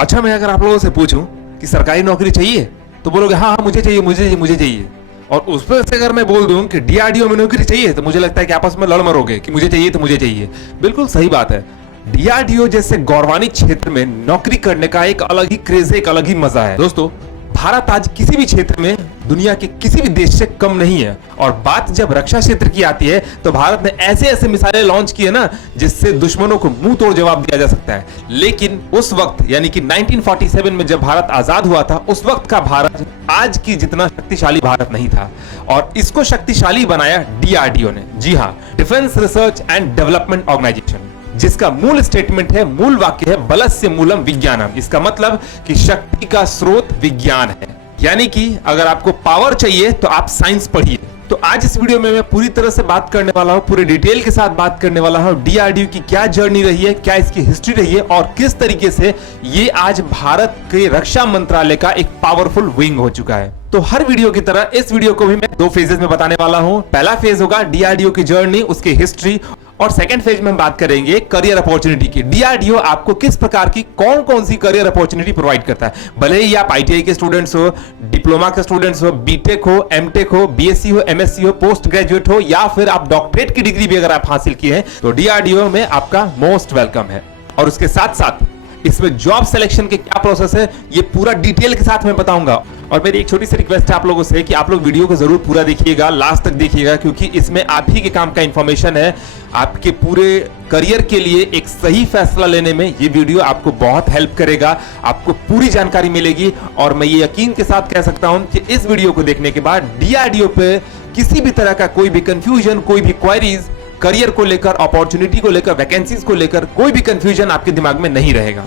अच्छा, मैं अगर आप लोगों से पूछूं कि सरकारी नौकरी चाहिए तो बोलोगे हाँ हाँ मुझे चाहिए, मुझे चाहिए, मुझे चाहिए। और उस पर से अगर मैं बोल दूं कि डीआरडीओ में नौकरी चाहिए तो मुझे लगता है कि आपस में लड़ मरोगे कि मुझे चाहिए तो मुझे चाहिए। बिल्कुल सही बात है। डीआरडीओ जैसे गौरवान्वित क्षेत्र में नौकरी करने का एक अलग ही क्रेज है, एक अलग ही मजा है। दोस्तों, भारत आज किसी भी क्षेत्र में दुनिया के किसी भी देश से कम नहीं है। और बात जब रक्षा क्षेत्र की आती है तो भारत ने ऐसे ऐसे मिसाइलें लॉन्च की है ना जिससे दुश्मनों को मुंह तोड़ जवाब दिया जा सकता है। लेकिन उस वक्त यानी कि 1947 में जब भारत आजाद हुआ था, उस वक्त का भारत आज की जितना शक्तिशाली भारत नहीं था। और इसको शक्तिशाली बनाया डीआरडीओ ने। जी हाँ, defence research and development organisation, जिसका मूल स्टेटमेंट है, मूल वाक्य है, बलस्य मूलम विज्ञानम। इसका मतलब कि शक्ति का स्रोत विज्ञान है। यानी कि अगर आपको पावर चाहिए तो आप साइंस पढ़िए। तो आज इस वीडियो में मैं पूरी तरह से बात करने वाला हूं, पूरे डिटेल के साथ बात करने वाला हूं डीआरडीओ की क्या जर्नी रही है, क्या इसकी हिस्ट्री रही है और किस तरीके से ये आज भारत के रक्षा मंत्रालय का एक पावरफुल विंग हो चुका है। तो हर वीडियो की तरह इस वीडियो को भी मैं 2 फेजेस में बताने वाला हूं। पहला फेज होगा डीआरडीओ की जर्नी, उसकी हिस्ट्री, और सेकंड फेज में हम बात करेंगे करियर अपॉर्चुनिटी की। डीआरडीओ आपको किस प्रकार की कौन कौन सी करियर अपॉर्चुनिटी प्रोवाइड करता है। भले ही आप आईटीआई के स्टूडेंट्स हो, डिप्लोमा के स्टूडेंट्स हो, बीटेक हो, एमटेक हो, बीएससी हो, एमएससी हो, पोस्ट ग्रेजुएट हो, या फिर आप डॉक्टरेट की डिग्री भी अगर आप हासिल किए हैं तो डीआरडीओ में आपका मोस्ट वेलकम है। और उसके साथ साथ इसमें जॉब सिलेक्शन के क्या प्रोसेस है ये पूरा डिटेल के साथ मैं बताऊंगा। और मेरी एक छोटी सी रिक्वेस्ट है आप लोगों से कि आप लोग वीडियो को जरूर पूरा देखिएगा, लास्ट तक देखिएगा, क्योंकि इसमें आप ही के काम का इंफॉर्मेशन है। आपके पूरे करियर के लिए एक सही फैसला लेने में ये वीडियो आपको बहुत हेल्प करेगा, आपको पूरी जानकारी मिलेगी। और मैं ये यकीन के साथ कह सकता हूं कि इस वीडियो को देखने के बाद डीआरडीओ पे किसी भी तरह का कोई भी कंफ्यूजन, कोई भी क्वेरीज, करियर को लेकर, अपॉर्चुनिटी को लेकर, वैकेंसीज को लेकर कोई भी कंफ्यूजन आपके दिमाग में नहीं रहेगा।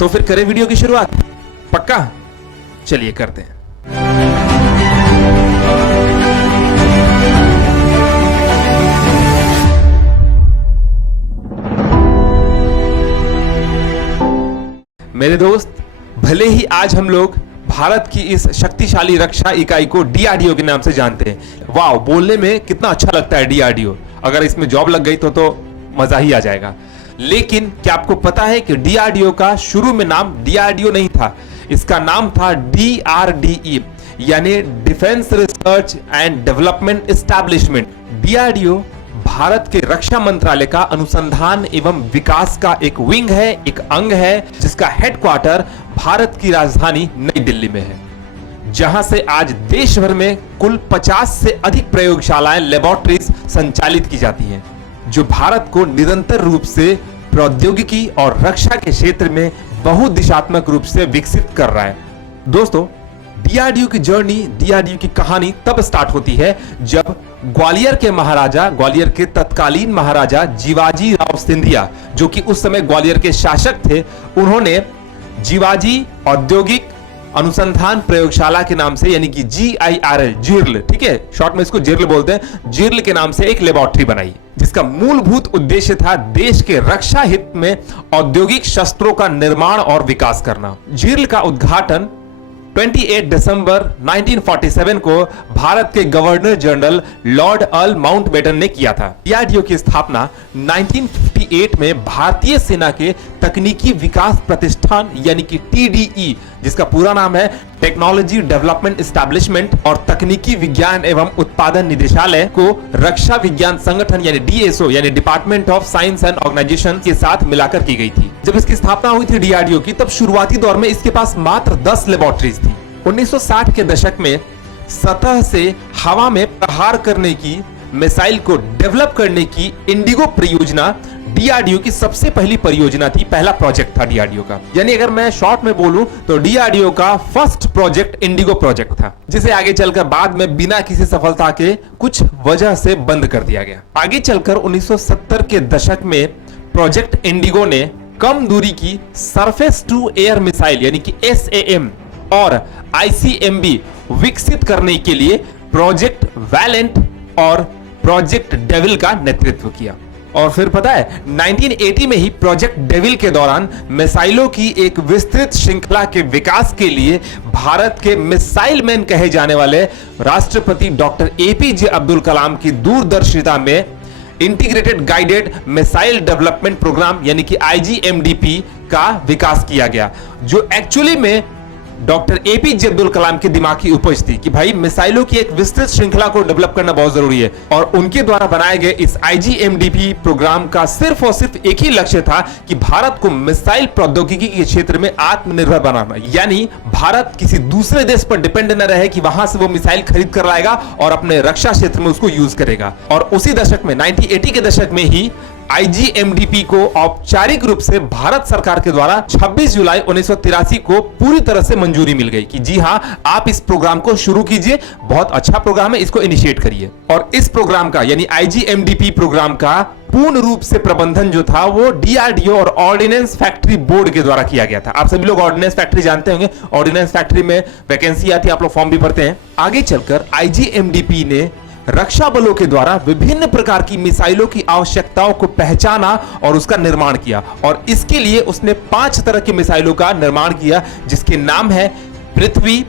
तो फिर करें वीडियो की शुरुआत? पक्का? चलिए करते हैं। मेरे दोस्त, भले ही आज हम लोग भारत की इस शक्तिशाली रक्षा इकाई को डीआरडीओ के नाम से जानते हैं, वाह बोलने में कितना अच्छा लगता है डीआरडीओ, अगर इसमें जॉब लग गई तो मजा ही आ जाएगा। लेकिन क्या आपको पता है कि डीआरडीओ का शुरू में नाम डीआरडीओ नहीं था, इसका नाम था डीआरडीई, यानी defence research and development establishment. DRDO Bharat के रक्षा मंत्रालय का अनुसंधान एवं विकास का एक विंग है, एक अंग है, जिसका हेडक्वार्टर भारत की राजधानी नई दिल्ली में है, जहां से आज देश भर में कुल 50 से अधिक प्रयोगशालाएं, लेबोरेटरीज संचालित की जाती हैं, जो भारत को निरंतर रूप से प्रौद्योगिकी और रक्षा के क्षेत्र में बहुदिशात्मक रूप से विकसित कर रहा है। दोस्तों, डीआरडीओ की जर्नी, डीआरडीओ की कहानी तब स्टार्ट होती है जब ग्वालियर के महाराजा, ग्वालियर के तत्कालीन महाराजा जीवाजी राव सिंधिया, जो कि उस समय ग्वालियर के शासक थे, उन्होंने जीवाजी औद्योगिक अनुसंधान प्रयोगशाला के नाम से, यानी कि जीआईआरएल, जिर्ल, ठीक है, शॉर्ट में इसको जिर्ल बोलते हैं, जिर्ल के नाम से एक लेबोरेटरी बनाई, जिसका मूलभूत उद्देश्य था देश के रक्षा हित में औद्योगिक शस्त्रों का निर्माण और विकास करना। जिर्ल का उद्घाटन 28 दिसंबर 1947 को भारत के governor general Lord earl Mountbatten ने किया था। डीआरडीओ की स्थापना 1958 में भारतीय सेना के तकनीकी विकास प्रतिष्ठान यानी कि टीडीई, जिसका पूरा नाम है टेक्नोलॉजी डेवलपमेंट एस्टैब्लिशमेंट, और तकनीकी विज्ञान एवं उत्पादन निदेशालय को रक्षा विज्ञान संगठन यानी डीएसओ यानी department of science and organisation के साथ मिलाकर की गई थी। जब इसकी स्थापना हुई थी डीआरडीओ की, तब शुरुआती दौर में इसके पास मात्र 10 लेबोरेटरीज थी। 1960 के दशक में सतह से हवा में प्रहार करने की मिसाइल को डेवलप करने की इंडिगो परियोजना डीआरडीओ की सबसे पहली परियोजना थी, पहला प्रोजेक्ट था डीआरडीओ का। यानी अगर मैं शॉर्ट में बोलूं तो डीआरडीओ का फर्स्ट प्रोजेक्ट इंडिगो प्रोजेक्ट था, जिसे आगे चलकर बाद में बिना किसी सफलता के कुछ वजह से बंद कर दिया गया। आगे चलकर 1970 के दशक में प्रोजेक्ट इंडिगो ने कम दूरी की सरफेस टू एयर मिसाइल यानी कि एसएएम और आईसीएमबी विकसित करने के लिए प्रोजेक्ट वैलेंट और प्रोजेक्ट डेविल का नेतृत्व किया। और फिर पता है 1980 में ही प्रोजेक्ट डेविल के दौरान मिसाइलों की एक विस्तृत श्रृंखला के विकास के लिए भारत के मिसाइल मैन कहे जाने वाले राष्ट्रपति डॉक्टर एपीजे अब्दुल कलाम की दूरदर्शिता में integrated guided missile development programme यानी कि आईजीएमडीपी का विकास किया गया, जो एक्चुअली में डॉक्टर एपीजे अब्दुल कलाम के दिमाग की उपज थी कि भाई मिसाइलों की एक विस्तृत श्रृंखला को डेवलप करना बहुत जरूरी है। और उनके द्वारा बनाए गए इस आईजीएमडीपी प्रोग्राम का सिर्फ और सिर्फ एक ही लक्ष्य था कि भारत को मिसाइल प्रौद्योगिकी के क्षेत्र में आत्मनिर्भर बनाना, यानी भारत किसी दूसरे देश पर डिपेंड न रहे कि वहां से वो मिसाइल खरीद कर लाएगा और अपने रक्षा क्षेत्र में उसको यूज करेगा। और उसी दशक में 1980 के दशक में ही आईजीएमडीपी को औपचारिक रूप से भारत सरकार के द्वारा 26 जुलाई 1983 को पूरी तरह से मंजूरी मिल गई कि जी हां, आप इस प्रोग्राम को शुरू कीजिए, बहुत अच्छा प्रोग्राम है, इसको इनिशिएट करिए। और इस प्रोग्राम का यानी आईजीएमडीपी प्रोग्राम का पूर्ण रूप से प्रबंधन जो था वो डीआरडीओ और ऑर्डिनेंस फैक्ट्री बोर्ड के द्वारा किया गया था। आप सभी लोग ऑर्डिनेंस फैक्ट्री जानते होंगे, ऑर्डिनेंस फैक्ट्री में वैकेंसी आती है, आप लोग फॉर्म भी भरते हैं। आगे चलकर आईजीएमडीपी ने रक्षा बलों के द्वारा विभिन्न प्रकार की मिसाइलों की आवश्यकताओं को पहचाना और उसका निर्माण किया। और इसके लिए उसने 5 तरह की मिसाइलों का निर्माण किया, जिसके नाम है पृथ्वी,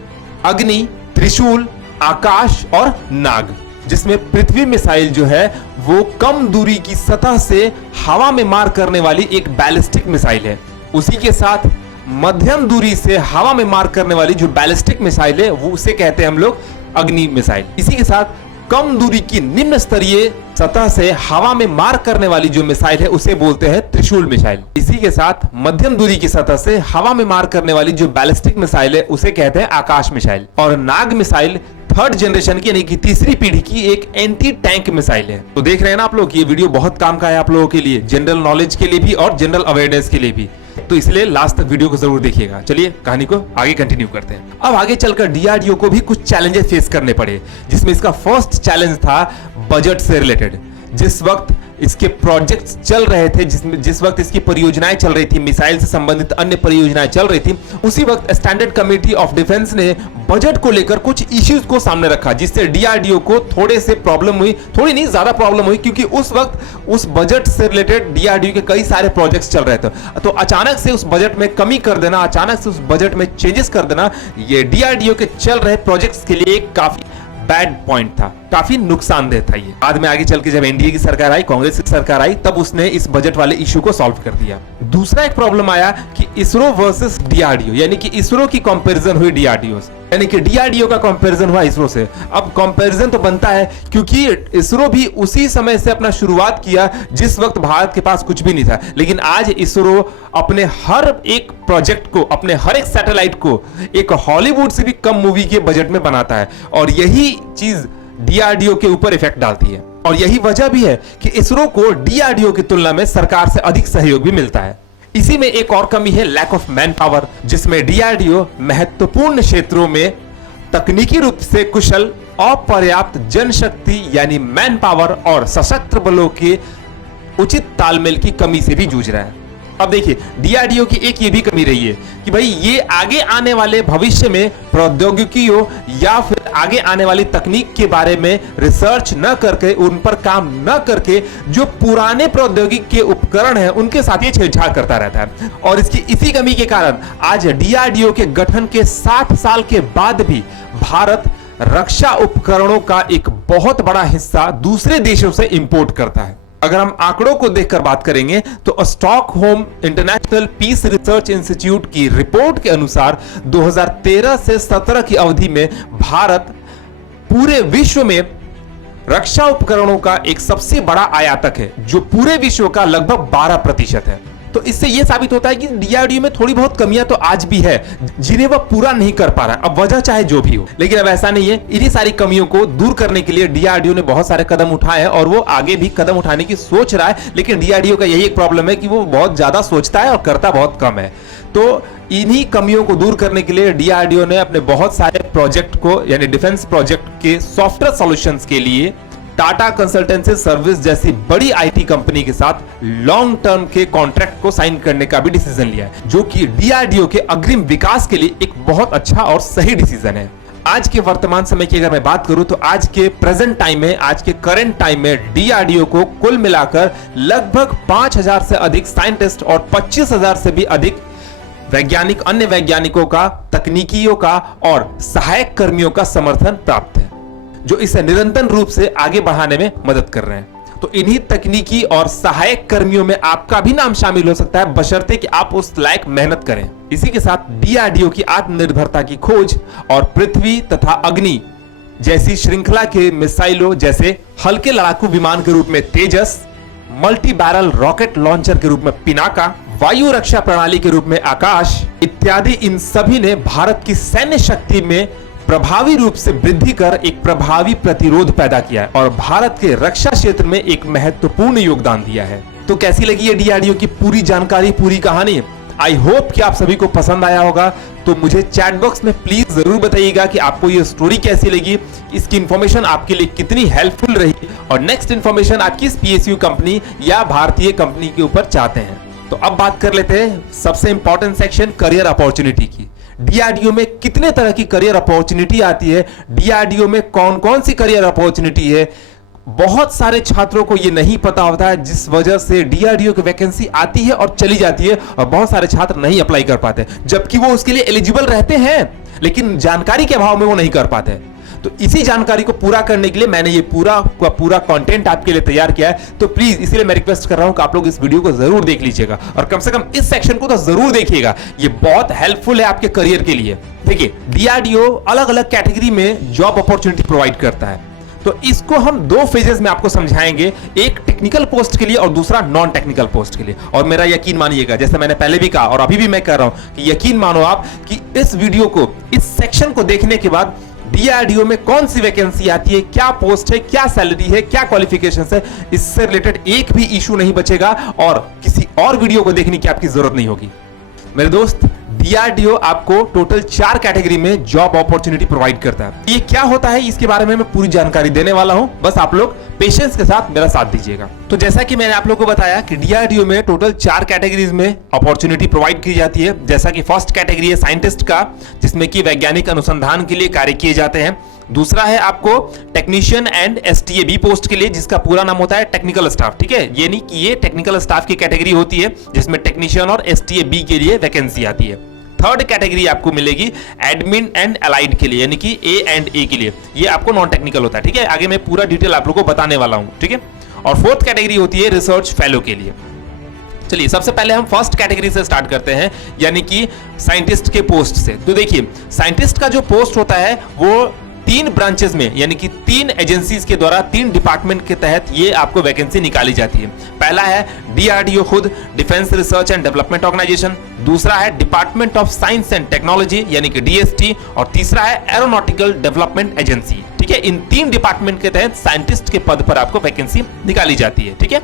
अग्नि, त्रिशूल, आकाश और नाग। जिसमें पृथ्वी मिसाइल जो है वो कम दूरी की सतह से हवा में मार करने वाली एक बैलिस्टिक मिसाइल है। उसी के साथ मध्यम दूरी से हवा में मार करने वाली जो बैलिस्टिक मिसाइल है वो उसे कहते हैं हम लोग अग्नि मिसाइल। इसी के साथ कम दूरी की निम्न स्तरीय सतह से हवा में मार करने वाली जो मिसाइल है उसे बोलते हैं त्रिशूल मिसाइल। इसी के साथ मध्यम दूरी की सतह से हवा में मार करने वाली जो बैलिस्टिक मिसाइल है उसे कहते हैं आकाश मिसाइल। और नाग मिसाइल 3rd जनरेशन की यानी कि तीसरी पीढ़ी की एक एंटी टैंक मिसाइल है। तो देख रहे हैं ना आप लोग, ये वीडियो बहुत काम का है आप लोगों के लिए, जनरल नॉलेज के लिए भी और जनरल अवेयरनेस के लिए भी। तो इसलिए लास्ट तक वीडियो को जरूर देखिएगा। चलिए कहानी को आगे कंटिन्यू करते हैं। अब आगे चलकर डीआरडीओ को भी कुछ चैलेंजेस फेस करने पड़े, जिसमें इसका फर्स्ट चैलेंज था बजट से रिलेटेड। जिस वक्त इसके प्रोजेक्ट्स चल रहे थे, जिस वक्त इसकी परियोजनाएं चल रही थी, मिसाइल से संबंधित अन्य परियोजनाएं चल रही थी, उसी वक्त स्टैंडर्ड कमेटी ऑफ डिफेंस ने बजट को लेकर कुछ इश्यूज को सामने रखा, जिससे डीआरडीओ को थोड़े से प्रॉब्लम हुई, थोड़ी नहीं ज्यादा प्रॉब्लम हुई, क्योंकि उस वक्त उस बजट से रिलेटेड डीआरडीओ के कई सारे प्रोजेक्ट्स चल रहे थे। तो अचानक से उस बजट में कमी कर देना, अचानक से उस बजट में चेंजेस कर देना, ये डीआरडीओ के चल रहे प्रोजेक्ट्स के लिए काफी बैड पॉइंट था, काफी नुकसानदेह था ये। बाद में आगे चल के जब एनडीए की सरकार आई, कांग्रेस की सरकार आई, तब उसने इस बजट वाले इश्यू को सॉल्व कर दिया। दूसरा एक प्रॉब्लम आया कि इसरो वर्सेस डीआरडीओ, यानी कि इसरो की कंपैरिजन हुई डीआरडीओ से, यानी कि डीआरडीओ का कंपैरिजन हुआ इसरो से। अब कंपैरिजन तो बनता है क्योंकि इसरो भी उसी समय से अपना शुरुआत किया जिस वक्त भारत के पास कुछ भी नहीं था। लेकिन आज इसरो अपने हर एक प्रोजेक्ट को, अपने हर एक सैटेलाइट को एक हॉलीवुड से भी कम मूवी के बजट में बनाता है, और यही चीज डीआरडीओ के ऊपर इफेक्ट डालती है। और यही वजह भी है कि इसरो को डीआरडीओ की तुलना में सरकार से अधिक सहयोग भी मिलता है। इसी में एक और कमी है लैक ऑफ मैन पावर, जिसमें डीआरडीओ महत्वपूर्ण क्षेत्रों में तकनीकी रूप से कुशल, अपर्याप्त जनशक्ति यानी मैन पावर और सशस्त्र बलों के उचित तालमेल की कमी से भी जूझ रहा है। अब देखिए, डीआरडीओ की एक ये भी कमी रही है कि भाई ये आगे आने वाले भविष्य में प्रौद्योगिकियों या फिर आगे आने वाली तकनीक के बारे में रिसर्च न करके, उन पर काम न करके, जो पुराने प्रौद्योगिक के उपकरण हैं उनके साथ ये छेड़छाड़ करता रहता है। और इसकी इसी कमी के कारण आज डीआरडीओ के गठन के 60 साल के बाद भी भारत रक्षा उपकरणों का एक बहुत बड़ा हिस्सा दूसरे देशों से इंपोर्ट करता है। अगर हम आंकड़ों को देखकर बात करेंगे तो Stockholm International Peace Research Institute की रिपोर्ट के अनुसार 2013 से 17 की अवधि में भारत पूरे विश्व में रक्षा उपकरणों का एक सबसे बड़ा आयातक है, जो पूरे विश्व का लगभग 12% है। तो इससे यह साबित होता है कि डीआरडीओ में थोड़ी बहुत कमियां तो आज भी है, जिन्हें वह पूरा नहीं कर पा रहा है। अब वजह चाहे जो भी हो, लेकिन अब ऐसा नहीं है। इन्हीं सारी कमियों को दूर करने के लिए डीआरडीओ ने बहुत सारे कदम उठाए हैं और वो आगे भी कदम उठाने की सोच रहा है। लेकिन डीआरडीओ का यही एक प्रॉब्लम है कि वो बहुत ज्यादा सोचता है और करता बहुत कम है। तो इन्हीं कमियों को दूर करने के लिए डीआरडीओ ने अपने बहुत सारे प्रोजेक्ट को, यानी डिफेंस प्रोजेक्ट के सॉफ्टवेयर सॉल्यूशंस के लिए टाटा कंसल्टेंसी सर्विस जैसी बड़ी आईटी कंपनी के साथ लॉन्ग टर्म के कॉन्ट्रैक्ट को साइन करने का भी डिसीजन लिया है, जो कि डीआरडीओ के अग्रिम विकास के लिए एक बहुत अच्छा और सही डिसीजन है। आज के वर्तमान समय की अगर मैं बात करूं तो आज के प्रेजेंट टाइम में, आज के करंट टाइम में डीआरडीओ को कुल मिलाकर लगभग 5000 से अधिक साइंटिस्ट और 25000 से भी अधिक वैज्ञानिक, अन्य वैज्ञानिकों का, तकनीकियों का और सहायक कर्मियों का समर्थन प्राप्त है, जो इसे निरंतर रूप से आगे बढ़ाने में मदद कर रहे हैं। तो इन्हीं तकनीकी और सहायक कर्मियों में आपका भी नाम शामिल हो सकता है, बशर्ते कि आप उस लायक मेहनत करें। इसी के साथ डीआरडीओ की आत्मनिर्भरता की खोज और पृथ्वी तथा अग्नि जैसी श्रृंखला के मिसाइलों जैसे हल्के लड़ाकू विमान के रूप में तेजस, मल्टी बैरल रॉकेट लॉन्चर के रूप में पिनाका, वायु रक्षा प्रणाली के रूप में आकाश इत्यादि, इन सभी ने भारत की सैन्य शक्ति में प्रभावी रूप से वृद्धि कर एक प्रभावी प्रतिरोध पैदा किया है और भारत के रक्षा क्षेत्र में एक महत्वपूर्ण योगदान दिया है। तो कैसी लगी है डीआरडीओ की पूरी जानकारी, पूरी कहानी? आई होप कि आप सभी को पसंद आया होगा। तो मुझे चैट बॉक्स में प्लीज जरूर बताइएगा कि आपको ये स्टोरी कैसी लगी, इसकी इंफॉर्मेशन आपके लिए कितनी हेल्पफुल रही और नेक्स्ट इंफॉर्मेशन आप किस पीएसयू कंपनी या भारतीय कंपनी के ऊपर चाहते हैं। तो अब बात कर लेते हैं सबसे इंपॉर्टेंट सेक्शन, करियर अपॉर्चुनिटी की। डीआरडीओ में कितने तरह की करियर अपॉर्चुनिटी आती है, डीआरडीओ में कौन कौन सी करियर अपॉर्चुनिटी है, बहुत सारे छात्रों को यह नहीं पता होता है, जिस वजह से डीआरडीओ की वैकेंसी आती है और चली जाती है और बहुत सारे छात्र नहीं अप्लाई कर पाते, जबकि वो उसके लिए एलिजिबल रहते हैं लेकिन जानकारी के अभाव में वो नहीं कर पाते। तो इसी जानकारी को पूरा करने के लिए मैंने ये पूरा कंटेंट आपके लिए तैयार किया है। तो प्लीज इसलिए मैं रिक्वेस्ट कर रहा हूं कि आप लोग इस वीडियो को जरूर देख लीजिएगा और कम से कम इस सेक्शन को तो जरूर देखिएगा, ये बहुत हेल्पफुल है आपके करियर के लिए। देखिए, डीआरडीओ अलग अलग कैटेगरी में जॉब अपॉर्चुनिटी प्रोवाइड करता है, तो इसको हम दो फेजेस में आपको समझाएंगे, एक टेक्निकल पोस्ट के लिए और दूसरा नॉन टेक्निकल पोस्ट के लिए। और मेरा यकीन मानिएगा, जैसे मैंने पहले भी कहा और अभी भी मैं कह रहा हूं कि यकीन मानो आप कि इस वीडियो को, इस सेक्शन को देखने के बाद डीआरडीओ में कौन सी वैकेंसी आती है, क्या पोस्ट है, क्या सैलरी है, क्या क्वालिफिकेशंस है, इससे रिलेटेड एक भी इशू नहीं बचेगा और किसी और वीडियो को देखने की आपकी जरूरत नहीं होगी। मेरे दोस्त, डीआरडीओ आपको टोटल 4 कैटेगरी में जॉब अपॉर्चुनिटी प्रोवाइड करता है। ये क्या होता है इसके बारे में मैं पूरी जानकारी देने वाला हूं, बस आप लोग पेशेंस के साथ मेरा साथ दीजिएगा। तो जैसा कि मैंने आप लोगों को बताया कि डीआरडीओ में टोटल 4 कैटेगरीज में अपॉर्चुनिटी प्रोवाइड की जाती है। जैसा कि फर्स्ट कैटेगरी है साइंटिस्ट का, जिसमें कि वैज्ञानिक अनुसंधान के लिए कार्य किए जाते हैं। दूसरा है आपको टेक्नीशियन एंड एसटीए पोस्ट के लिए, जिसका पूरा नाम होता है टेक्निकल स्टाफ। ठीक है, ये नहीं कि ये टेक्निकल स्टाफ की कैटेगरी होती है जिसमें टेक्नीशियन और एसटीए के लिए वैकेंसी आती है। थर्ड कैटेगरी आपको मिलेगी एडमिन एंड अलाइड के लिए, यानी कि ए के लिए, ये आपको नॉन टेक्निकल होता है। ठीक है, आगे मैं पूरा डिटेल आप लोगों को बताने वाला हूं। ठीक है, और फोर्थ कैटेगरी होती है रिसर्च फेलो के लिए। चलिए, सबसे पहले हम फर्स्ट कैटेगरी से स्टार्ट करते हैं, यानी कि साइंटिस्ट के पोस्ट से। तो देखिए, साइंटिस्ट का जो पोस्ट होता है वो 3 ब्रांचेस में, यानी कि 3 एजेंसीज के द्वारा 3 डिपार्टमेंट के तहत ये आपको वैकेंसी निकाली जाती है। पहला है डीआरडीओ खुद, defence research and development organisation. दूसरा है department of science and technology, यानी कि डीएसटी। और तीसरा है एरोनॉटिकल डेवलपमेंट एजेंसी। ठीक है, इन 3 डिपार्टमेंट के तहत साइंटिस्ट के पद पर आपको वैकेंसी निकाली जाती है। ठीक है,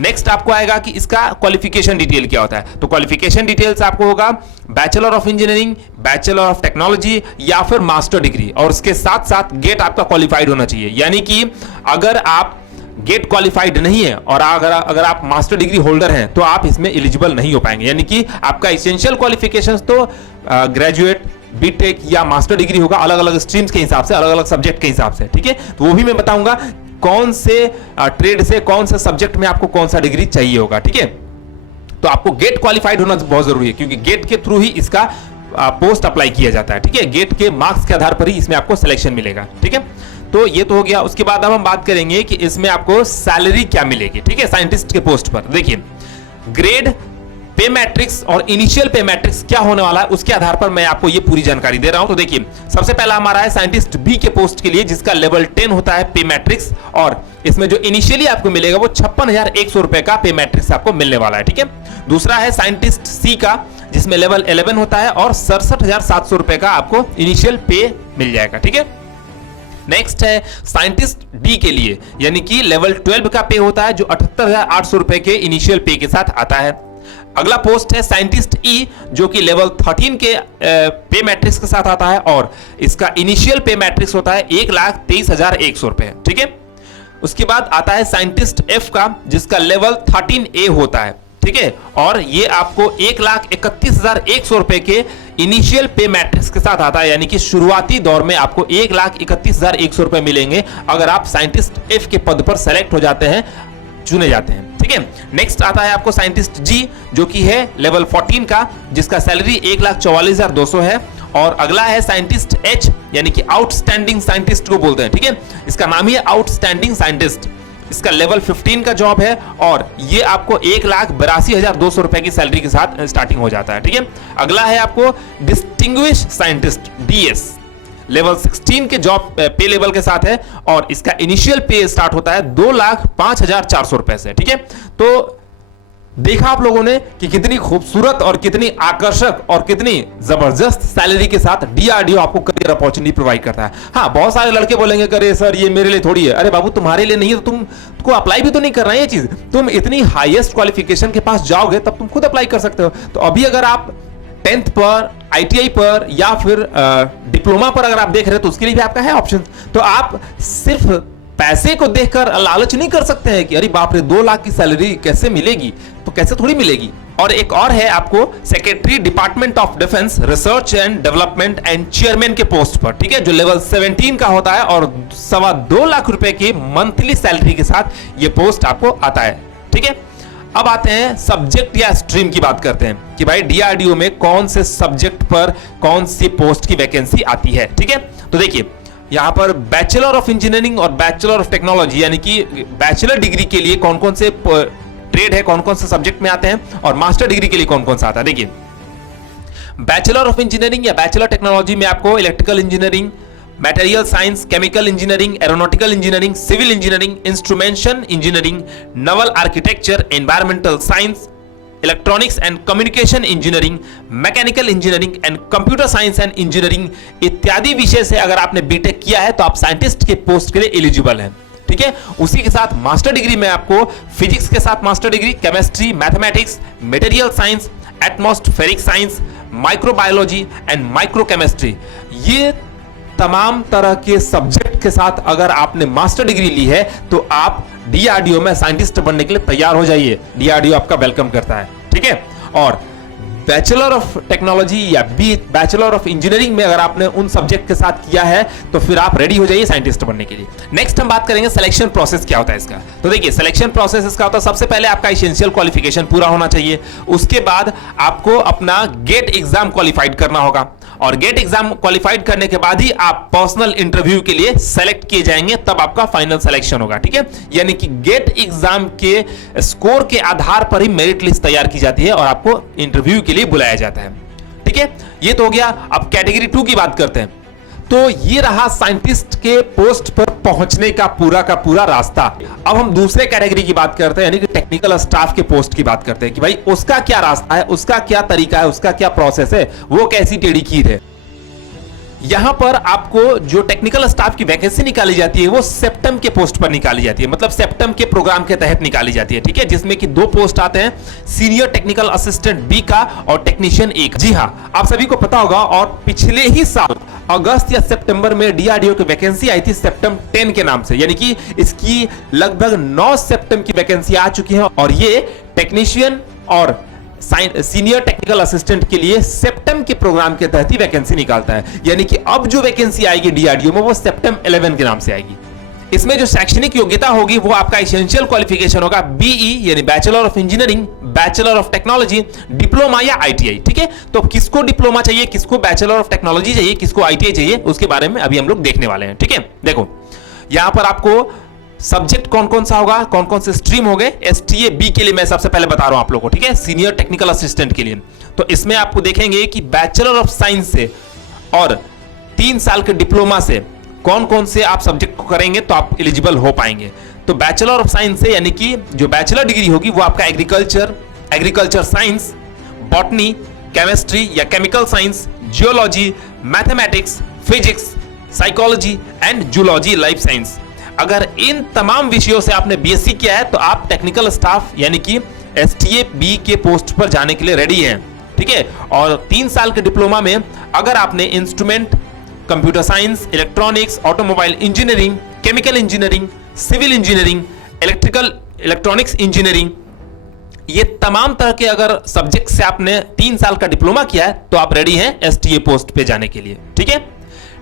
नेक्स्ट आपको आएगा कि इसका क्वालिफिकेशन डिटेल क्या होता है। तो क्वालिफिकेशन डिटेल्स आपको होगा bachelor of engineering, bachelor of technology या फिर मास्टर डिग्री, और उसके साथ साथ गेट आपका क्वालिफाइड होना चाहिए। यानी कि अगर आप गेट क्वालिफाइड नहीं है और अगर आप मास्टर डिग्री होल्डर हैं तो आप इसमें एलिजिबल नहीं हो पाएंगे। यानी कि आपका एसेंशियल क्वालिफिकेशंस तो ग्रेजुएट, बीटेक या मास्टर डिग्री होगा, अलग अलग स्ट्रीम्स के हिसाब से, अलग अलग सब्जेक्ट के हिसाब से। ठीक है, तो वो भी मैं बताऊंगा कौन से ट्रेड से, कौन से सब्जेक्ट में आपको कौन सा डिग्री चाहिए होगा। ठीक है, तो आपको गेट क्वालिफाइड होना बहुत जरूरी है, क्योंकि गेट के थ्रू ही इसका पोस्ट अप्लाई किया जाता है। ठीक है, गेट के मार्क्स के आधार पर ही इसमें आपको सिलेक्शन मिलेगा। ठीक है, तो ये तो हो गया। उसके बाद अब हम बात करेंगे कि इसमें आपको सैलरी क्या मिलेगी। ठीक है, साइंटिस्ट के पोस्ट पर देखिए, ग्रेड, पे मैट्रिक्स और इनिशियल पे मैट्रिक्स क्या होने वाला है, उसके आधार पर मैं आपको ये पूरी जानकारी दे रहा हूं। तो देखिए, सबसे पहला हमारा है साइंटिस्ट बी के पोस्ट के लिए, जिसका लेवल 10 होता है पे मैट्रिक्स, और इसमें जो इनिशियली आपको मिलेगा वो 56,100 रुपए का पे मैट्रिक्स आपको मिलने वाला है। ठीक है, दूसरा है साइंटिस्ट सी का, जिसमें लेवल 11 होता है और 67,700 रुपए का आपको इनिशियल पे मिल जाएगा। ठीक है, नेक्स्ट है साइंटिस्ट डी के लिए, यानी कि लेवल 12 का पे होता है, जो 78,800 रुपए के इनिशियल पे के साथ आता है। अगला पोस्ट है साइंटिस्ट ई, जो कि लेवल 13 के पे मैट्रिक्स के साथ आता है और इसका इनिशियल पे मैट्रिक्स होता है 1,23,100 रुपए। ठीक है, उसके बाद आता है साइंटिस्ट एफ का, जिसका लेवल 13A होता है। ठीक है, और ये आपको 1,31,100 रुपए के इनिशियल पे मैट्रिक्स के साथ आता है, यानी कि शुरुआती दौर में आपको 1,31,100 रुपए मिलेंगे अगर आप साइंटिस्ट एफ के पद पर सेलेक्ट हो जाते हैं, चुने जाते हैं। ठीक है, नेक्स्ट आता है आपको साइंटिस्ट जी, जो कि है लेवल 14 का, जिसका सैलरी 1,44,200 है। और अगला है साइंटिस्ट एच, यानी कि आउटस्टैंडिंग साइंटिस्ट को बोलते हैं। ठीक है, इसका नाम ही है आउटस्टैंडिंग साइंटिस्ट, इसका लेवल 15 का जॉब है और ये आपको 1,82,200 रुपए की सैलरी के साथ स्टार्टिंग हो जाता है। ठीक है, अगला है आपको डिस्टिंग्विश साइंटिस्ट डीएस, लेवल 16 के जॉब पे लेवल के साथ है और इसका इनिशियल पे स्टार्ट होता है 2,05,400 रुपए से। ठीक है, तो देखा आप लोगों ने कि कितनी खूबसूरत और कितनी आकर्षक और कितनी जबरदस्त सैलरी के साथ डीआरडीओ आपको करियर अपॉर्चुनिटी प्रोवाइड करता है। हाँ, बहुत सारे लड़के बोलेंगे करे सर ये मेरे लिए थोड़ी है। अरे बाबू, तुम्हारे लिए नहीं है तो तुमको अप्लाई भी तो नहीं करना है ये चीज। तुम इतनी हाईएस्ट क्वालिफिकेशन के पास जाओगे तब तुम खुद अप्लाई कर सकते हो। तो अभी अगर आप 10th पर, आईटीआई पर या फिर डिप्लोमा पर अगर आप देख रहे हो तो उसके लिए भी आपका है ऑप्शन। तो आप सिर्फ पैसे को देखकर लालच नहीं कर सकते हैं कि अरे बाप रे 2 लाख की सैलरी कैसे मिलेगी, तो कैसे थोड़ी मिलेगी। और एक और है आपको secretary department of defence research and development and chairman के पोस्ट पर। ठीक है, जो लेवल 17 का होता है और 2.25 लाख रुपए की मंथली सैलरी के साथ ये पोस्ट आपको आता है। ठीक है, अब आते हैं सब्जेक्ट या स्ट्रीम की बात करते हैं कि भाई डीआरडीओ में कौन से सब्जेक्ट पर कौन सी पोस्ट की वैकेंसी आती है। ठीक है, तो देखिए यहां पर बैचलर ऑफ इंजीनियरिंग और बैचलर ऑफ टेक्नोलॉजी यानी कि बैचलर डिग्री के लिए कौन कौन से ट्रेड है, कौन कौन से सब्जेक्ट में आते हैं और मास्टर डिग्री के लिए कौन कौन सा आता है। देखिए बैचलर ऑफ इंजीनियरिंग या बैचलर टेक्नोलॉजी में आपको electrical engineering, material science, chemical engineering, aeronautical engineering, civil engineering, instrumentation engineering, naval architecture, environmental science, electronics and communication engineering, mechanical engineering and computer science and engineering इत्यादि विषय से अगर आपने BTech किया है तो आप साइंटिस्ट के पोस्ट के लिए एलिजिबल हैं। ठीक है, उसी के साथ मास्टर डिग्री में आपको फिजिक्स के साथ master degree, chemistry, mathematics, material science, atmospheric science, microbiology and microchemistry, ये तमाम तरह के सब्जेक्ट के साथ अगर आपने मास्टर डिग्री ली है तो आप डीआरडीओ में साइंटिस्ट बनने के लिए तैयार हो जाइए। डीआरडीओ आपका वेलकम करता है। ठीक है, और बैचलर ऑफ टेक्नोलॉजी या बैचलर ऑफ इंजीनियरिंग में अगर आपने उन सब्जेक्ट के साथ किया है तो फिर आप रेडी हो जाइए साइंटिस्ट बनने के लिए। नेक्स्ट हम बात करेंगे सिलेक्शन प्रोसेस क्या होता है इसका। तो देखिए सिलेक्शन प्रोसेस इसका होता है, सबसे पहले आपका एसेंशियल क्वालिफिकेशन पूरा होना चाहिए, उसके बाद आपको अपना गेट एग्जाम क्वालिफाइड करना होगा और गेट एग्जाम क्वालिफाइड करने के बाद ही आप पर्सनल इंटरव्यू के लिए सेलेक्ट किए जाएंगे, तब आपका फाइनल सिलेक्शन होगा। ठीक है, यानी कि गेट एग्जाम के स्कोर के आधार पर ही मेरिट लिस्ट तैयार की जाती है और आपको इंटरव्यू के लिए बुलाया जाता है। ठीक है, ये तो हो गया। अब कैटेगरी 2 की बात करते हैं। तो ये रहा साइंटिस्ट के पोस्ट पर पहुंचने का पूरा रास्ता। अब हम दूसरे कैटेगरी की बात करते हैं, यानी कि टेक्निकल स्टाफ के पोस्ट की बात करते हैं कि भाई उसका क्या रास्ता है, उसका क्या तरीका है, उसका क्या प्रोसेस है, वो कैसी टेढ़ी खीर है। यहां पर आपको जो टेक्निकल स्टाफ की वैकेंसी निकाली जाती है वो सेप्टम के पोस्ट पर निकाली जाती है, मतलब सेप्टम के प्रोग्राम के तहत निकाली जाती है। ठीक है, जिसमें कि 2 पोस्ट आते हैं, सीनियर टेक्निकल असिस्टेंट बी का और टेक्नीशियन ए का। जी हां, आप सभी को पता होगा और पिछले ही साल अगस्त या सितंबर में डीआरडीओ की वैकेंसी आई थी सेप्टम 10 के नाम से, यानी कि इसकी लगभग 9 सेप्टम की वैकेंसी आ चुकी है और ये टेक्नीशियन और सीनियर टेक्निकल असिस्टेंट के लिए सेप्टम के प्रोग्राम के तहत ही वैकेंसी निकालता है। यानी कि अब जो वैकेंसी आएगी डीआरडीओ में वो सेप्टम 11 के नाम से आएगी। इसमें जो शैक्षणिक योग्यता होगी वो आपका एसेंशियल क्वालिफिकेशन होगा बीई यानी bachelor of engineering, bachelor of technology, diploma या आईटीआई। ठीक है, तो किसको डिप्लोमा चाहिए, किसको बैचलर ऑफ टेक्नोलॉजी चाहिए, किसको आईटीआई चाहिए, उसके बारे में अभी हम लोग देखने वाले हैं। ठीक है, देखो यहां पर आपको सब्जेक्ट कौन कौन सा होगा, कौन कौन से स्ट्रीम हो गए। एसटीए बी के लिए मैं सबसे पहले बता रहा हूं आप लोगों को। ठीक है, सीनियर टेक्निकल असिस्टेंट के लिए तो इसमें आपको देखेंगे कि बैचलर ऑफ साइंस से और 3 साल के डिप्लोमा से कौन कौन से आप सब्जेक्ट को करेंगे तो आप एलिजिबल हो पाएंगे। तो बैचलर ऑफ साइंस से यानी कि जो बैचलर डिग्री होगी वो आपका एग्रीकल्चर साइंस, बॉटनी, केमिस्ट्री या chemical science, geology, mathematics, physics, psychology and zoology, life science. अगर इन तमाम विषयों से आपने बीएससी किया है तो आप टेक्निकल स्टाफ यानी कि एसटीए बी के पोस्ट पर जाने के लिए रेडी हैं। ठीक है, और 3 साल के डिप्लोमा में अगर आपने instrument, computer science, electronics, automobile engineering, chemical engineering, civil engineering, electronics engineering, ये तमाम तरह के अगर सब्जेक्ट से आपने 3 साल का डिप्लोमा किया है तो आप रेडी हैं एसटीए पोस्ट पे जाने के लिए। ठीक है,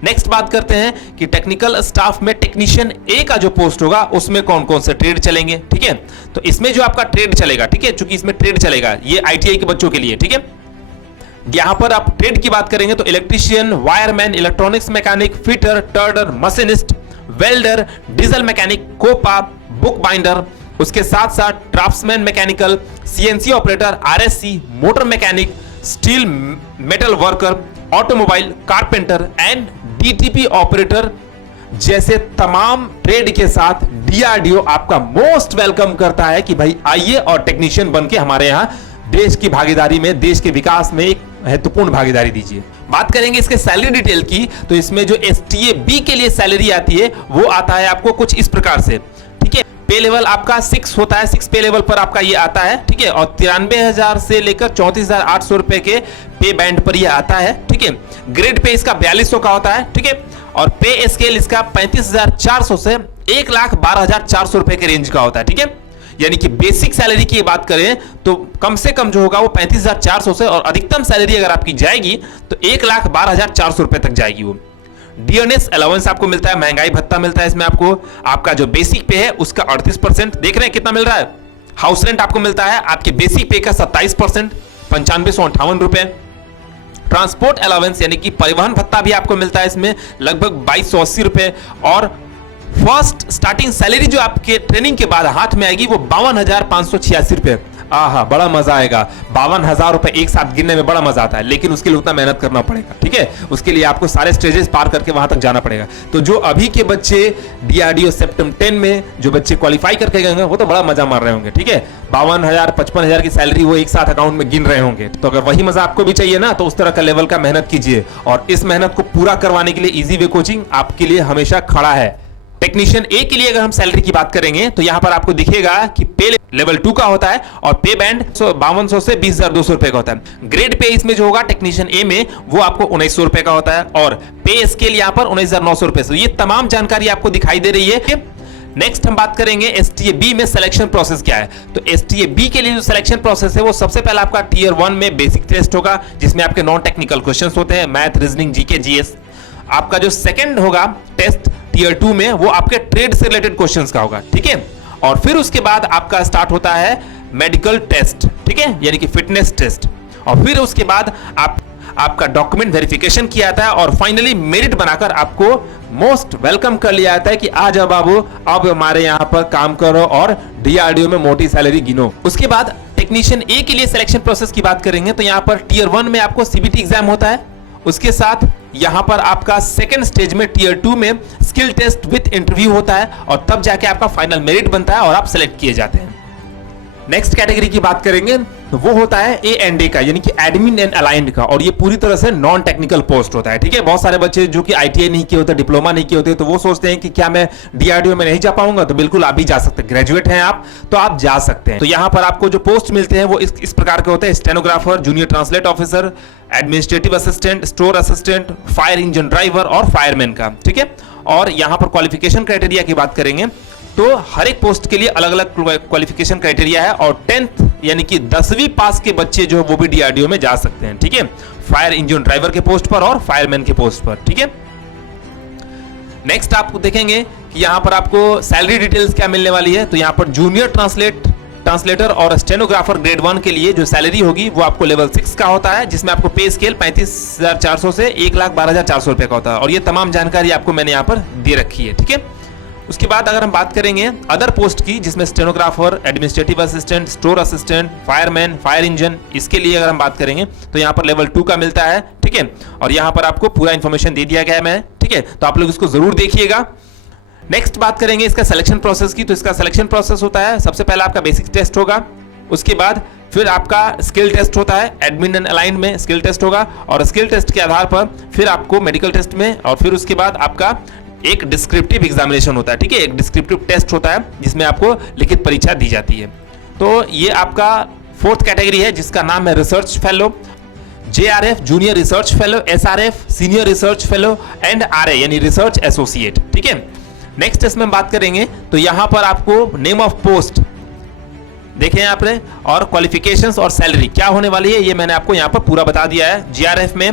नेक्स्ट बात करते हैं कि टेक्निकल स्टाफ में टेक्नीशियन ए का जो पोस्ट होगा उसमें कौन कौन से ट्रेड चलेंगे। ठीक है, तो इसमें जो आपका ट्रेड चलेगा, ठीक है, चूंकि इसमें ट्रेड चलेगा ये आईटीआई के बच्चों के लिए। ठीक है, यहां पर आप ट्रेड की बात करेंगे तो electrician, wireman, electronics mechanic, fitter, turner, machinist, welder, diesel mechanic, COPA, book binder, उसके साथ साथ draughtsman mechanical, CNC operator, RSC, motor mechanic, steel metal worker, automobile, carpenter and DTP operator जैसे तमाम ट्रेड के साथ डीआरडीओ आपका मोस्ट वेलकम करता है कि भाई आइए और टेक्नीशियन बन के हमारे यहां देश की भागीदारी में, देश के विकास में एक महत्वपूर्ण भागीदारी दीजिए। बात करेंगे इसके सैलरी डिटेल की, तो इसमें जो एसटीए बी के लिए सैलरी आती है वो आता है आपको कुछ इस प्रकार से, ठीक है। पे लेवल आपका 6 होता है, 6 पे लेवल पर आपका ये आता है, ठीक है। और 93,000 से लेकर 34,800 रुपए के पे बैंड पर ये आता है, ठीक है। ग्रेड पे इसका 4200 का होता है, ठीक है। और पे स्केल इसका 35,400 से 1,12,400 रुपए के रेंज का होता है, ठीक है। यानी कि बेसिक सैलरी की बात करें तो कम से कम जो होगा वो 35,400 से, और अधिकतम सैलरी अगर आपकी जाएगी तो 1,12,400 रुपए तक जाएगी वो। डीएनएस अलाउंस आपको मिलता है, महंगाई भत्ता मिलता है इसमें आपको। आपका जो बेसिक पे है उसका 38%, देख रहे हैं कितना मिल रहा है। हाउस रेंट आपको मिलता है आपके बेसिक पे का 27%, 9558 रुपए। ट्रांसपोर्ट अलाउंस यानी कि परिवहन भत्ता भी आपको मिलता है इसमें लगभग 2280 रुपए। और फर्स्ट स्टार्टिंग सैलरी जो आपके ट्रेनिंग के बाद हाथ में आएगी वो 52,586 रुपए। आहा, बड़ा मजा आएगा। 52,000 रुपए एक साथ गिनने में बड़ा मजा आता है, लेकिन उसके लिए उतना मेहनत करना पड़ेगा, ठीक है। उसके लिए आपको सारे स्टेजेस पार करके वहां तक जाना पड़ेगा। तो जो अभी के बच्चे डीआरडीओ सेप्टम 10 में जो बच्चे क्वालिफाई करके गए वो तो बड़ा मजा मार रहे होंगे, ठीक है। 52,000 55,000 की सैलरी वो एक साथ अकाउंट में गिन रहे होंगे। तो अगर वही मजा आपको भी चाहिए ना, तो उस तरह का लेवल का मेहनत कीजिए, और इस मेहनत को पूरा करवाने के लिए इजी वे कोचिंग आपके लिए हमेशा खड़ा है। टेक्नीशियन ए के लिए अगर हम सैलरी की बात करेंगे तो यहां पर आपको दिखेगा कि पे लेवल 2 का होता है और पे बैंड 5200 से 20,200 रुपए का होता है। ग्रेड पे इसमें जो होगा टेक्नीशियन ए में वो आपको 1900 रुपए का होता है, और पे स्केल यहां पर 19,900 रुपए से। ये तमाम जानकारी आपको दिखाई दे रही है। नेक्स्ट हम बात करेंगे एसटीए बी में सिलेक्शन प्रोसेस क्या है। तो एसटीए बी के लिए जो सिलेक्शन प्रोसेस है वो सबसे पहले आपका टीयर 1 में बेसिक टेस्ट होगा, जिसमें आपके नॉन टेक्निकल क्वेश्चंस होते हैं, मैथ, रीजनिंग, जीके, जीएस। आपका जो सेकंड होगा टेस्ट टीयर 2 में वो आपके ट्रेड से रिलेटेड क्वेश्चंस का होगा, ठीक है। और फिर उसके बाद आपका स्टार्ट होता है मेडिकल टेस्ट, ठीक है, यानी कि फिटनेस टेस्ट। और फिर उसके बाद आपका डॉक्यूमेंट वेरिफिकेशन किया जाता है, और फाइनली मेरिट बनाकर आपको मोस्ट वेलकम कर लिया जाता है कि आ जाओ बाबू, अब हमारे यहाँ पर काम करो और डीआरडीओ में मोटी सैलरी गिनो। उसके बाद टेक्नीशियन ए के लिए सिलेक्शन प्रोसेस की बात करेंगे तो यहाँ पर टीयर 1 में आपको सीबीटी एग्जाम होता है। उसके साथ यहां पर आपका सेकंड स्टेज में टीयर 2 में स्किल टेस्ट विद इंटरव्यू होता है, और तब जाके आपका फाइनल मेरिट बनता है और आप सिलेक्ट किए जाते हैं। नेक्स्ट कैटेगरी की बात करेंगे तो वो होता है ए एंड ए का, यानी कि एडमिन एंड अलाइंड का, और ये पूरी तरह से नॉन टेक्निकल पोस्ट होता है, ठीक है। बहुत सारे बच्चे जो कि आईटीआई नहीं किए होते, डिप्लोमा नहीं किए होते, तो वो सोचते हैं कि क्या मैं डीआरडीओ में नहीं जा पाऊंगा। तो बिल्कुल आप भी जा सकते हैं, ग्रेजुएट हैं आप तो आप जा सकते हैं। तो यहां पर आपको जो पोस्ट मिलते हैं वो इस प्रकार के होते हैं: stenographer, junior translate officer, administrative assistant, store assistant, fire engine driver और फायरमैन का, ठीक है। और यहां पर क्वालिफिकेशन क्राइटेरिया की बात करेंगे तो हर एक पोस्ट के लिए अलग अलग क्वालिफिकेशन क्राइटेरिया है, और 10th यानी कि 10वीं पास के बच्चे जो वो भी डीआरडीओ में जा सकते हैं, ठीक है। फायर इंजन ड्राइवर के पोस्ट पर और फायरमैन के पोस्ट पर, ठीक है। नेक्स्ट आप देखेंगे कि यहां पर आपको सैलरी डिटेल्स क्या मिलने वाली है। तो यहां पर जूनियर ट्रांसलेटर और स्टेनोग्राफर ग्रेड 1 के लिए जो सैलरी होगी वो आपको लेवल 6 का होता है, जिसमें आपको पे स्केल 35,400 से 1,12,400 रुपए का होता है। और ये तमाम जानकारी आपको मैंने यहाँ पर दे रखी है, ठीक है। उसके बाद अगर हम बात करेंगे अदर पोस्ट की, जिसमें stenographer, administrative assistant, store assistant, fireman, fire engine, इसके लिए अगर हम बात करेंगे तो यहाँ पर लेवल 2 का मिलता है, ठीक है। और यहाँ पर आपको पूरा इंफॉर्मेशन दे दिया गया है मैं, ठीक है। तो आप लोग इसको जरूर देखिएगा। नेक्स्ट बात करेंगे इसका सिलेक्शन प्रोसेस की। तो इसका सिलेक्शन प्रोसेस होता है, सबसे पहले आपका बेसिक टेस्ट होगा, उसके बाद फिर आपका स्किल टेस्ट होता है, एडमिन एंड अलाइंड में स्किल टेस्ट होगा, और स्किल टेस्ट के आधार पर फिर आपको मेडिकल टेस्ट में, और फिर उसके बाद आपका एक डिस्क्रिप्टिव एग्जामिनेशन होता है, ठीक है। एक डिस्क्रिप्टिव टेस्ट होता है जिसमें आपको लिखित परीक्षा दी जाती है। तो ये आपका 4th कैटेगरी है जिसका नाम है research fellow, JRF junior research fellow, SRF senior research fellow and RA यानी रिसर्च एसोसिएट, ठीक है। नेक्स्ट इसमें हम बात करेंगे तो यहां पर आपको नेम ऑफ पोस्ट देखें यहाँ पर, और क्वालिफिकेशंस और सैलरी क्या होने वाली है ये मैंने आपको यहाँ पर पूरा बता दिया है। जीआरएफ में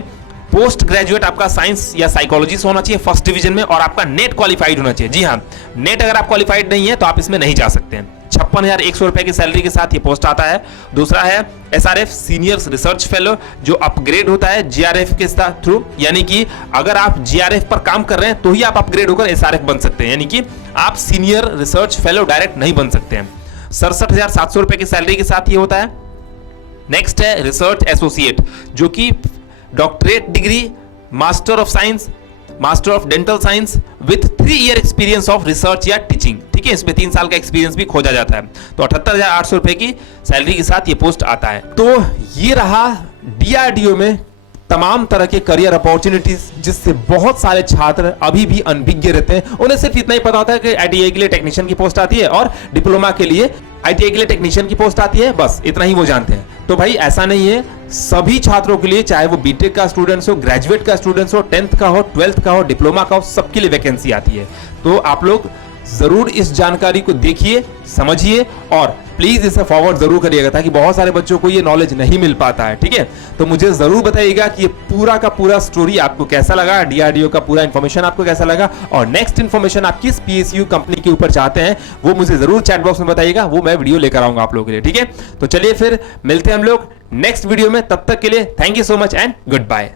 पोस्ट ग्रेजुएट आपका साइंस या साइकोलॉजी से होना चाहिए फर्स्ट डिवीजन में, और आपका नेट क्वालिफाइड होना चाहिए। जी हाँ, नेट अगर आप क्वालिफाइड नहीं है तो आप इसमें नहीं जा सकते हैं। 56,100 रुपए की सैलरी के साथ ये पोस्ट आता है। दूसरा है SRF सीनियर रिसर्च फेलो, जो अपग्रेड होता है GRF के थ्रू, यानी कि अगर आप GRF पर काम कर रहे हैं तो ही आप अपग्रेड होकर SRF बन सकते हैं, यानी कि आप सीनियर रिसर्च फेलो डायरेक्ट नहीं बन सकते हैं। 67,700 रुपए की सैलरी के साथ ये होता है। नेक्स्ट है रिसर्च एसोसिएट, जो कि doctorate degree, master of science, master of dental science with 3 year experience of research या टीचिंग। ठीक है, इसमें 3 साल का एक्सपीरियंस भी खोजा जाता है। तो 78,800 रुपए की सैलरी के साथ ये पोस्ट आता है। तो ये रहा DRDO में तमाम तरह के करियर अपॉर्चुनिटीज, जिससे बहुत सारे छात्र अभी भी अनभिज्ञ रहते हैं। उन्हें सिर्फ इतना ही पता होता है कि ITI के लिए टेक्नीशियन की पोस्ट आती है और डिप्लोमा के लिए ITI के लिए टेक्नीशियन की पोस्ट आती है, बस इतना ही वो जानते हैं। तो भाई ऐसा नहीं है, सभी छात्रों के लिए, चाहे वो बीटेक का स्टूडेंट्स हो, ग्रेजुएट का स्टूडेंट्स हो, 10th का हो, 12th का हो, डिप्लोमा का हो, सबके लिए वैकेंसी आती है। तो आप लोग जरूर इस जानकारी को देखिए, समझिए और प्लीज इसे फॉरवर्ड जरूर करिएगा, ताकि बहुत सारे बच्चों को ये नॉलेज नहीं मिल पाता है। ठीक है, तो मुझे जरूर बताइएगा कि ये पूरा का पूरा स्टोरी आपको कैसा लगा, DRDO का पूरा इंफॉर्मेशन आपको कैसा लगा, और नेक्स्ट इंफॉर्मेशन आप किस PSU कंपनी के ऊपर चाहते हैं वो मुझे जरूर चैट बॉक्स में बताइएगा, वो मैं वीडियो लेकर आऊंगा आप लोगों के लिए। ठीक है, तो चलिए फिर मिलते हैं हम लोग नेक्स्ट वीडियो में। तब तक के लिए thank you so much and good bye.